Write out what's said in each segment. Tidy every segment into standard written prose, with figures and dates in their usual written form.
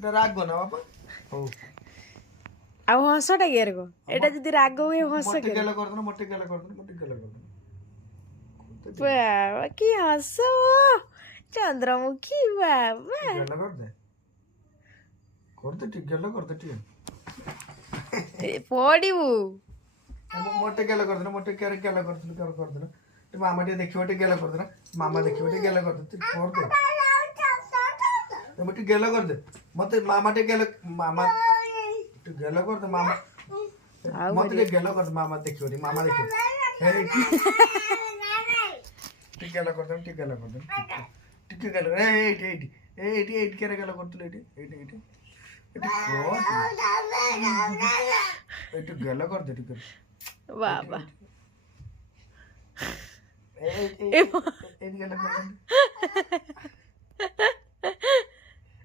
এটা রাখবো না বাবা হো ଆଉ ହସଟା କିଏ କ ଏଇଟା ଯଦି ରାଗ ହୁଏ ହସ ମୋଟେ ଗେଲ କରିଦେନ ମୋଟେ ଗେଲ କରିଦେନ ମୋଟେ ଗେଲ କରିଦେନ ବାବା କି ହସ ଚନ୍ଦ୍ରମୁଖୀ ବାବା ଗେଲ କରିଦେ ଟିକେ ଗେଲ କରିଦେ ଟିକେ ପଡିବୁ ମୋଟେ ଗେଲ କରିଦେନ ମୋଟେ ଗେଲ କରିଦେନ ଟିକେ ମାମା ଟିକେ ଦେଖିବ ଟିକେ ଗେଲ କରିଦେନ ମାମା ଦେଖିବ ଟିକେ ଗେଲ କରିଦେ ତୁ କରିଦେ ଟିକେ ଗେଲ କରିଦେ ମତେ ମାମା ଟିକେ ଗେଲ ମାମା ଟିକେ ଗେଲ କରିଦେ ମାମା ମତେ ଟିକେ ଗେଲ କରିଦେ ମାମା ଦେଖିବ ମାମା ଦେଖିବ ଟିକେ ଗେଲ କରିଦେ ଟିକେ ଗେଲ କରିଦେ ଟିକେ ଗେଲ ଏଇଠି କେରେ ଗେଲ କରୁଥିଲୁ ଏଇଠି ଗେଲ କରିଦେ ଟିକେ ବାବା ଏଇଠି ଗେଲ କରିଦେ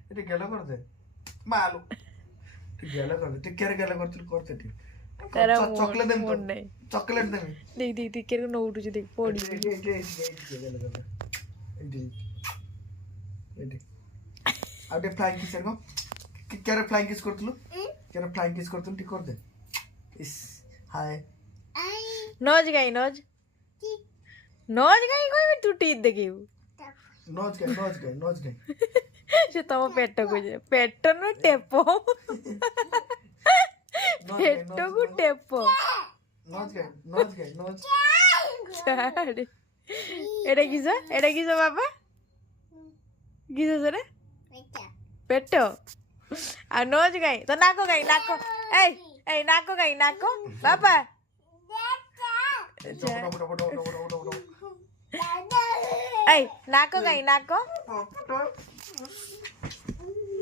ଏଇଠି ଗେଲ କରିଦେ ମାଲୁ ଟିକେ ଗେଲ କରିଦେ ଟିକେ ଗେଲ କରୁଥିଲୁ କରିଦେ ଟିକେ ଚକଲେଟ ଦେମି ଚକଲେଟ ଦେମି ଦେଇ ଦେଇ ଟିକେ ନଉଟୁଛି ଦେଇ ପଡି ଏଇଠି ଆଉ ଟିକେ ଫ୍ଲାଇଂ କିସ୍ କର କ୍ୟାରେ ଫ୍ଲାଇଂ କିସ୍ କରୁଥିଲୁ କ୍ୟାରେ ଫ୍ଲାଇଂ କିସ୍ କରୁଥିଲୁ ଟିକେ କରିଦେ ଇସ୍ ହାଏ ନଜ ଗାଇ ନଜ ଗାଇ କହିବି ତୁ ଟିଥ୍ ଦେଖେଇବୁ ନଜ ଗାଇ ସେ ତମ ପେଟକୁ ଯେ ପେଟ ନୁ ଟେପ ପେଟକୁ ଟେପ ନଜ ଗାଇ ଛାଡେ ଏଟା କିସ ବାବା କିସ ସେଟା ପେଟ ଆଉ ନୋଜ ଗାଇ ତ ନାକ ଗାଇ ନାକ ଏଇ ନାକ ଗାଇ ନାକ ବାବା ଏଇ ନାକ ଗାଇ ନାକ